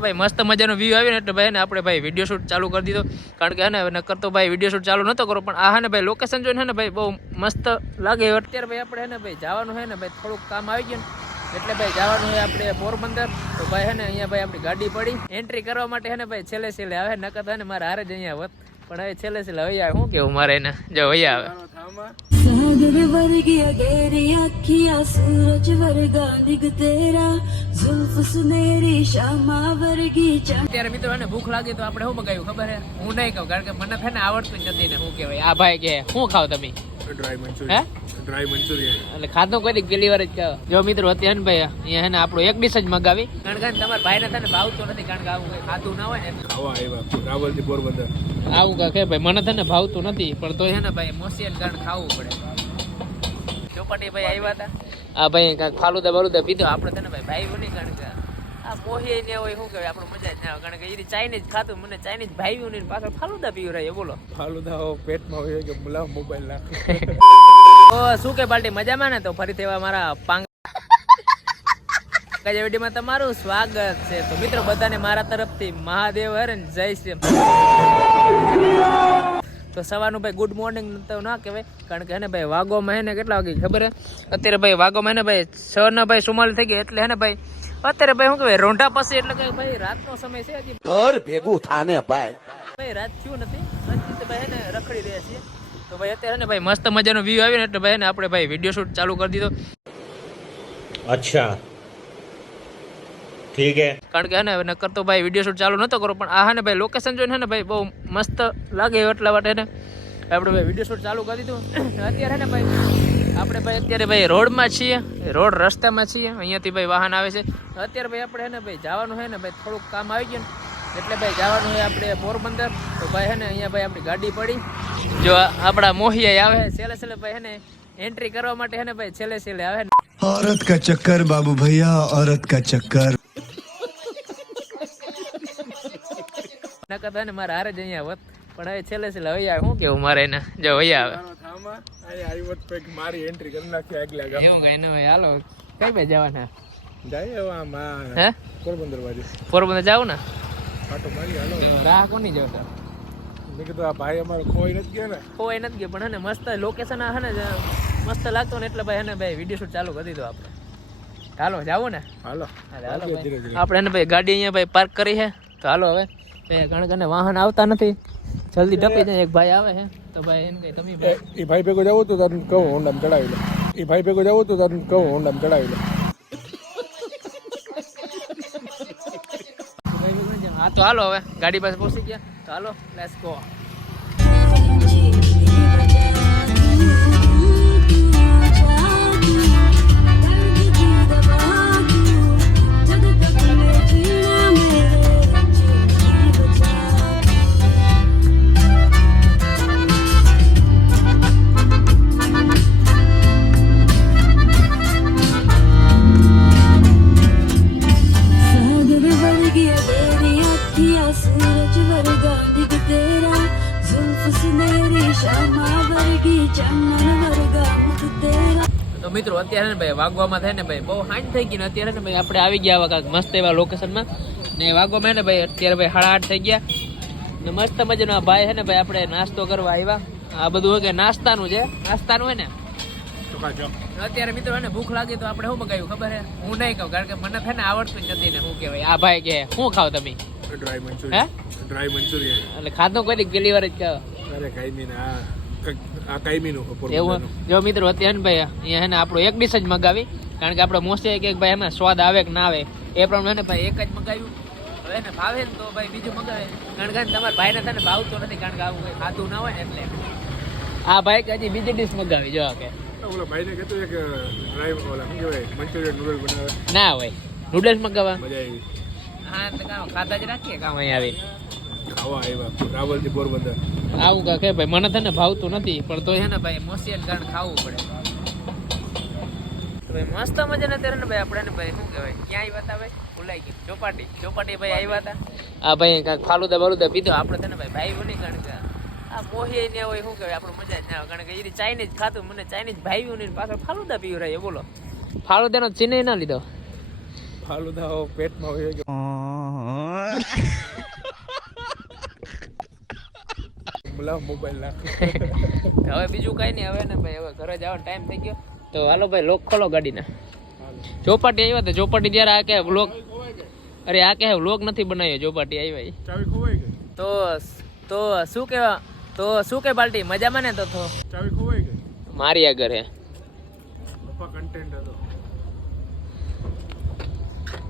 ને ભાઈ મસ્ત મજાનો વ્યૂ આવ્યો ને એટલે ભાઈ ને આપણે ભાઈ વિડીયો શૂટ ચાલુ કરી દીધો કારણ કે હે ને નકર તો ભાઈ વિડીયો શૂટ ચાલુ નતો કરો પણ આ હે ને ભાઈ લોકેશન જોઈને હે ને ભાઈ બહુ મસ્ત લાગે અત્યારે ભાઈ આપણે હે ને ભાઈ જવાનું હે ને ભાઈ થોડુંક કામ આવી ગયું એટલે ભાઈ જવાનું હોય આપણે પોરબંદર તો ભાઈ હે ને અહીંયા ભાઈ આપણી ગાડી પડી એન્ટ્રી કરવા માટે હે ને ભાઈ છેલ્લે આવે નકર તો હે ને મારે હારે જ અહીંયા હોત પણ હવે છેલ્લે હવે આવે શું કેવું મારે એને જો અહીંયા આવે सागर वर्गी अगेरी अखियां सूरज वर्गा दिग तेरा जुल्फ सुनेरी शामा वर्गी અત્યારે મિત્રો એને ભૂખ લાગી તો આપણે શું મગાવ્યું ખબર હે હું નહીં કહું કારણ કે મને છે ને આવડતું જ નથી ને શું કહેવાય આ ભાઈ કે શું ખાવ તમે ડ્રાય મંચુરિયન ડ્રાય મંચુરિયન એટલે ખાધો કોઈ પહેલી વાર જ ખાવ જો મિત્રો અત્યારે ને ભાઈ અહીંયા હે ને આપણું એક ડીશ જ મગાવી કારણ કે તમારા ભાઈને છે ને ભાવતું નથી કારણ કે આવું કઈ ખાતું ના હોય ને ખાવા આવ્યા રાવલ થી પોરબંદર આવું કાંઈ ભાઈ મને છે ને ભાવતું નથી પણ તો છે ને ભાઈ મોસિયન કારણ ખાવું પડે ચોપાટી ભાઈ આવ્યા હતા આ ભાઈ કાંઈક ફાલુદા બલુદા પીધો આપણે છે ને ભાઈ ભાઈ નહીં કારણ કે આ મોહી ને હોય શું કહેવાય આપણે મજા જ ના આવે કારણ કે એ ચાઇનીઝ ખાતું મને ચાઇનીઝ ભાવ્યું નહીં પાછળ ફાલુદા પીવું રહે બોલો ફાલુદા પેટમાં હોય કે બોલા મોબાઈલ નાખ તો શું કે પાર્ટી મજામાં ને તો ફરીથી એવા મારા પાંગ વિડીયોમાં તમારું સ્વાગત છે તો મિત્રો બધાને મારા તરફથી મહાદેવ હર જય શ્રી તો સવારનું ભાઈ ગુડ મોર્નિંગ તો ના કહેવાય કારણ કે હે ને ભાઈ વાગોમાં હે ને કેટલા વાગે ખબર હે અત્યારે ભાઈ વાગોમાં હે ને ભાઈ 6 ભાઈ 44 થઈ ગયા એટલે હે ને ભાઈ અત્યારે ભાઈ શું કહેવાય રોંઢા પાસે એટલે કે ભાઈ રાતનો સમય છે હજી ઘર ભેગું થાને ભાઈ રાત થયું નથી હજી ભાઈ હે ને રખડી રહ્યા છીએ તો ભાઈ અત્યારે ને ભાઈ મસ્ત મજાનો વ્યૂ આવ્યો ને એટલે ભાઈ ને આપણે ભાઈ વિડીયો શૂટ ચાલુ કરી દીધો અચ્છા ઠીક હે કારણ કે હે ને નકર તો ભાઈ વિડીયો શૂટ ચાલુ નતો કરો પણ આ હે ને ભાઈ લોકેશન જોઈને હે ને ભાઈ બહુ મસ્ત લાગે એટલા માટે ને આપણે ભાઈ વિડીયો શૂટ ચાલુ કરી દીધું અત્યારે હે ને ભાઈ આપણે ભાઈ અત્યારે ભાઈ રોડમાં છીએ રોડ રસ્તામાં છીએ અહીંયાથી ભાઈ વાહન આવે છે અત્યારે ભાઈ આપણે હે ને ભાઈ જવાનું હે ને ભાઈ થોડુંક કામ આવી ગયું એટલે ભાઈ જવાનું હોય આપણે પોરબંદર તો ભાઈ હે ને અહીંયા ભાઈ આપણી ગાડી પડી જો આપણા મોહિયા આવે છેલ્લે ભાઈ હે ને એન્ટ્રી કરવા માટે હે ને ભાઈ છેલ્લે આવે औरत का चक्कर बाबू भैया औरत का चक्कर નકર તો ને મારે હારે જ અહીંયા હોત પણ હવે છેલ્લે હવે આવે શું કેવું મારે એને જો અહીંયા આવે મારી એન્ટ્રી કરી નાખી આગલા ગામ એવું કઈ ન હોય હાલો કઈ બાજુ જવાના જાય હવે આમાં હે પોરબંદર બાજુ પોરબંદર જાવ ને પાટો મારી હાલો રાહ કોની જોતા મેં કીધું આ ભાઈ અમારો ખોઈ નથી ગયા ને કોઈ નથી ગયો પણ હે ને મસ્ત લોકેશન હે ને મસ્ત લાગતો ને એટલે ભાઈ હે ને ભાઈ વિડીયો શૂટ ચાલુ કરી દીધો આપણે હાલો જાવું ને હાલો આપણે એને ભાઈ ગાડી અહીંયા ભાઈ પાર્ક કરી છે તો હાલો હવે કારણ કે વાહન આવતા નથી જલ્દી ડપી જાય એક ભાઈ આવે છે તો ભાઈ એને કઈ તમે એ ભાઈ ભેગો જવું તો તને કહું હોન્ડામાં ચડાવી લે એ ભાઈ ભેગો જવું તો તને કહું હોન્ડામાં ચડાવી લે હા તો હાલો હવે ગાડી પાસે પહોંચી ગયા તો હાલો લેટ્સ ગો सूरज वर्गा दिग तेरा जुल्फ सुनेरी शामा वर्गी चमन वर्गा मुख तेरा તો મિત્રો અત્યારે ને ભાઈ વાગવામાં થાય ને ભાઈ બહુ હાંજ થઈ ગઈ ને અત્યારે ને ભાઈ આપણે આવી ગયા કાંઈક મસ્ત એવા લોકેશનમાં ને વાગવામાં ને ભાઈ અત્યારે ભાઈ 8:30 થઈ ગયા ને મસ્ત મજાનો આ ભાઈ છે ને ભાઈ આપણે નાસ્તો કરવા આવ્યા આ બધું હોય કે નાસ્તાનું છે નાસ્તાનું હોય ને અત્યારે મિત્રો એને ભૂખ લાગી તો આપણે શું મગાવ્યું ખબર હે હું નહીં કહું કારણ કે મને છે ને આવડતું જ નથી ને શું કહેવાય આ ભાઈ કે શું ખાવ તમે ડ્રાય હે ડ્રાય મંચુરિયન એટલે ખાધો કોઈ પહેલી વાર જ ખાવ અરે કાઈ નહીં આ કાયમીનું એવું જો મિત્રો અત્યારે ને ભાઈ અહીંયા હે ને આપણું એક ડીશ જ મગાવી કારણ કે આપણે મોસ્ટલી એક ભાઈ એમાં સ્વાદ આવે કે ના આવે એ પ્રમાણે ને ભાઈ એક જ મગાવ્યું હવે ને ભાવે ને તો ભાઈ બીજું મગાવે કારણ કે તમારા ભાઈને છે ને ભાવતું નથી કારણ કે આવું કંઈ ખાતું ના હોય ને એટલે આ ભાઈ કે હજી બીજી ડીશ મગાવી જો કે ઓલા ભાઈને કહેતો કે ડ્રાય ઓલા શું કહેવાય મંચુરિયન નૂડલ બનાવે ના હોય નૂડલ્સ મગાવવા મજા આવી હા તો કામ ખાતા જ રાખીએ કામ અહીં આવી ખાવા આવ્યા રાવલ થી પોરબંદર આવું કાંકે ભાઈ મને છે ને ભાવતું નથી પણ તો છે ને ભાઈ મોસિયન કારણ ખાવું પડે તો ભાઈ મસ્ત મજાને અત્યારે ને ભાઈ આપણે ને ભાઈ શું કહેવાય ક્યાં આવ્યા હતા ભાઈ ભૂલાઈ ગયું ચોપાટી ભાઈ આવ્યા હતા આ ભાઈ કાંઈક ફાલુદા બલુદા પીધો આપણે છે ને ભાઈ ભાઈ બની કારણ કે આ મોહી ને હોય શું કહેવાય આપણે મજા જ ના આવે કારણ કે એ ચાઇનીઝ ખાતું મને ચાઇનીઝ ભાવ્યું નહીં પાછળ ફાલુદા પીવું રહે બોલો ફાલુદાનો ચીને ના લીધો ફાલુદા પેટમાં હોય કે બોલાવ મોબાઈલ નાખ. હવે બીજું કાંઈ નહીં. હવે ને ભાઈ હવે ઘરે જવાનો ટાઈમ થઈ ગયો. તો હાલો ભાઈ લોક ખોલો ગાડીના. ચોપાટી આવ્યા તો ચોપાટી ત્યારે આ કે વ્લોગ, અરે આ કે વ્લોગ નથી બનાવ્યો. ચોપાટી આવ્યા ઈ. ચાવી ખોવાઈ ગઈ. તો શું કેવા, તો શું કે પાર્ટી મજામાં ને? તો ચાવી ખોવાઈ ગઈ. મારી આગળ હે પપ્પા કન્ટેન્ટ